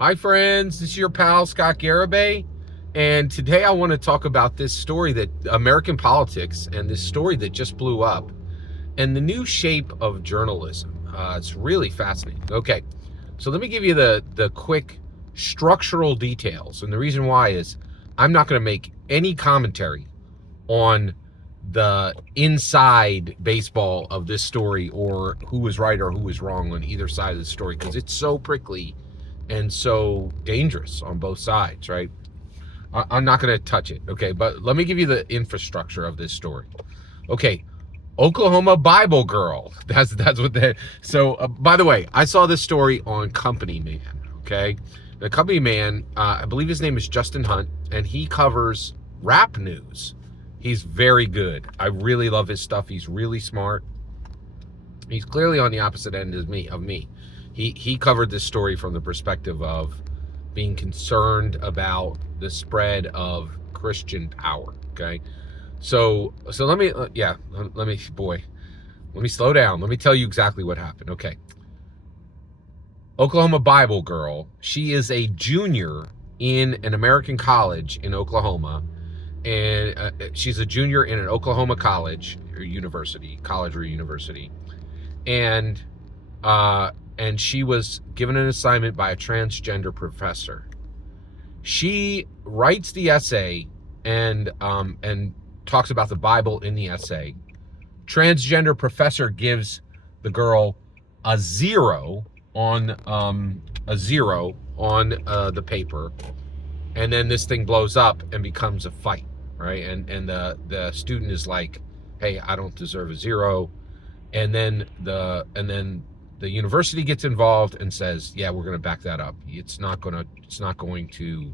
Hi friends, this is your pal Scott Garibay, and today I want to talk about this story that American politics and this story that just blew up and the new shape of journalism. It's really fascinating. Okay, so let me give you the quick structural details, and the reason why is I'm not going to make any commentary on the inside baseball of this story or who was right or who was wrong on either side of the story because it's so prickly and so dangerous on both sides, right? I'm not going to touch it, okay? But let me give you the infrastructure of this story. Okay, Oklahoma Bible Girl. That's what they. So, by the way, I saw this story on Company Man. Okay, the Company Man, I believe his name is Justin Hunt, and he covers rap news. He's very good. I really love his stuff. He's really smart. He's clearly on the opposite end of me. He covered this story from the perspective of being concerned about the spread of Christian power. Okay, so let me let me slow down. Let me tell you exactly what happened. Okay, Oklahoma Bible Girl. She is a junior in an American college in Oklahoma, and she's a junior in an Oklahoma college or university, and she was given an assignment by a transgender professor. She writes the essay and talks about the Bible in the essay. Transgender professor gives the girl a zero on the paper, and then this thing blows up and becomes a fight, right? And the student is like, "Hey, I don't deserve a zero," and then the university gets involved and says, "Yeah, we're going to back that up. It's not going to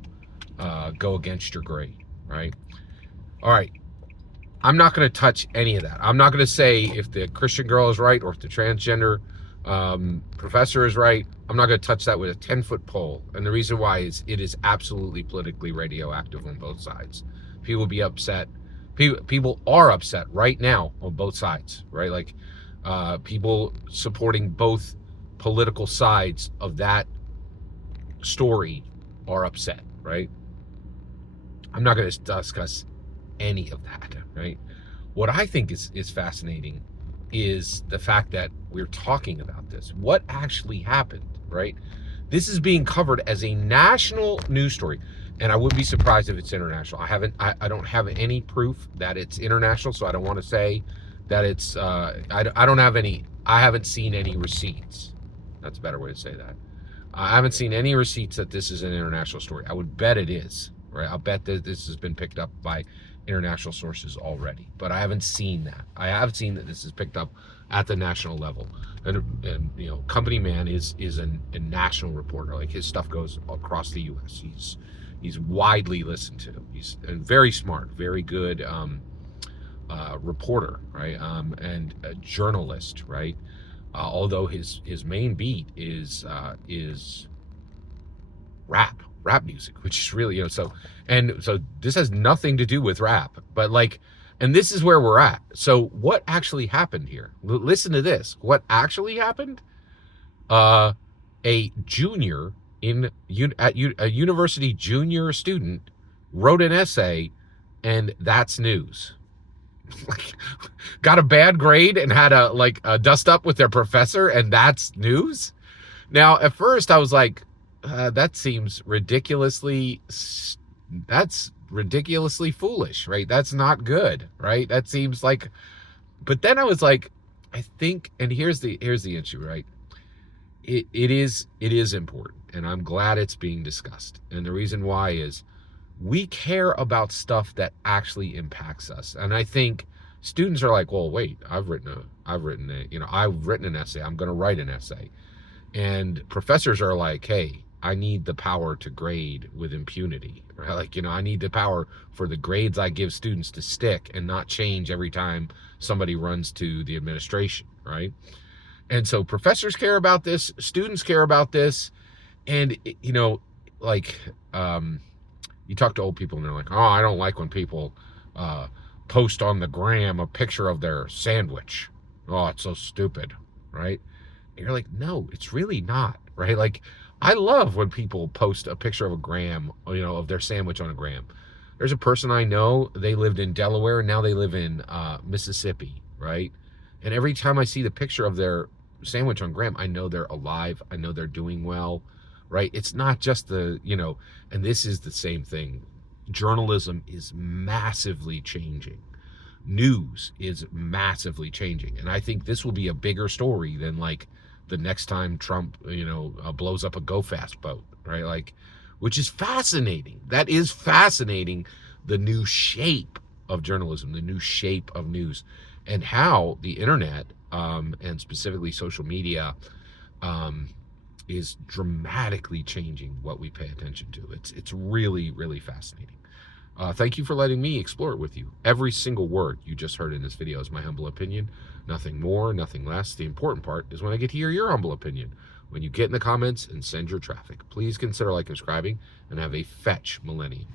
go against your grade, right?" All right. I'm not going to touch any of that. I'm not going to say if the Christian girl is right or if the transgender professor is right. I'm not going to touch that with a 10-foot pole. And the reason why is it is absolutely politically radioactive on both sides. People will be upset. People are upset right now on both sides, right? Like people supporting both political sides of that story are upset, right? I'm not going to discuss any of that, right? What I think is fascinating is the fact that we're talking about this. What actually happened, right? This is being covered as a national news story, and I wouldn't be surprised if it's international. I don't have any proof that it's international, so I don't want to say that it's I haven't seen any receipts. That's a better way to say that. I haven't seen any receipts that this is an international story. I would bet it is, right? I'll bet that this has been picked up by international sources already, but I haven't seen that. I have seen that this is picked up at the national level, and you know, Company Man is a national reporter. Like his stuff goes across the U.S. He's widely listened to. He's very smart, very good reporter, right? And a journalist, right? Although his main beat is rap music, which is really, you know, so this has nothing to do with rap, but like, and this is where we're at. So what actually happened here? Listen to this. What actually happened? A junior a university junior student wrote an essay, and that's news. Got a bad grade and had a dust up with their professor, and that's news. Now, at first I was like, that seems ridiculously foolish, right? That's not good, right? That seems like, but then I was like, I think, and here's the issue, right? It is important, and I'm glad it's being discussed. And the reason why is we care about stuff that actually impacts us. And I think students are like, well, wait, I've written an essay. I'm going to write an essay. And professors are like, hey, I need the power to grade with impunity, right? Like, you know, I need the power for the grades I give students to stick and not change every time somebody runs to the administration, right? And so professors care about this, students care about this, and, you know, like, you talk to old people and they're like, oh, I don't like when people post on the gram a picture of their sandwich. Oh, it's so stupid, right? And you're like, no, it's really not, right? Like, I love when people post a picture of a gram, of their sandwich on a gram. There's a person I know, they lived in Delaware, and now they live in Mississippi, right? And every time I see the picture of their sandwich on gram, I know they're alive. I know they're doing well, right? It's not just and this is the same thing. Journalism is massively changing. News is massively changing. And I think this will be a bigger story than like the next time Trump, blows up a Go Fast boat, right? Like, which is fascinating. That is fascinating. The new shape of journalism, the new shape of news, and how the internet, and specifically social media, is dramatically changing what we pay attention to. It's really, really fascinating. Thank you for letting me explore it with you. Every single word you just heard in this video is my humble opinion. Nothing more, nothing less. The important part is when I get to hear your humble opinion. When you get in the comments and send your traffic. Please consider like and subscribing, and have a fetch millennium.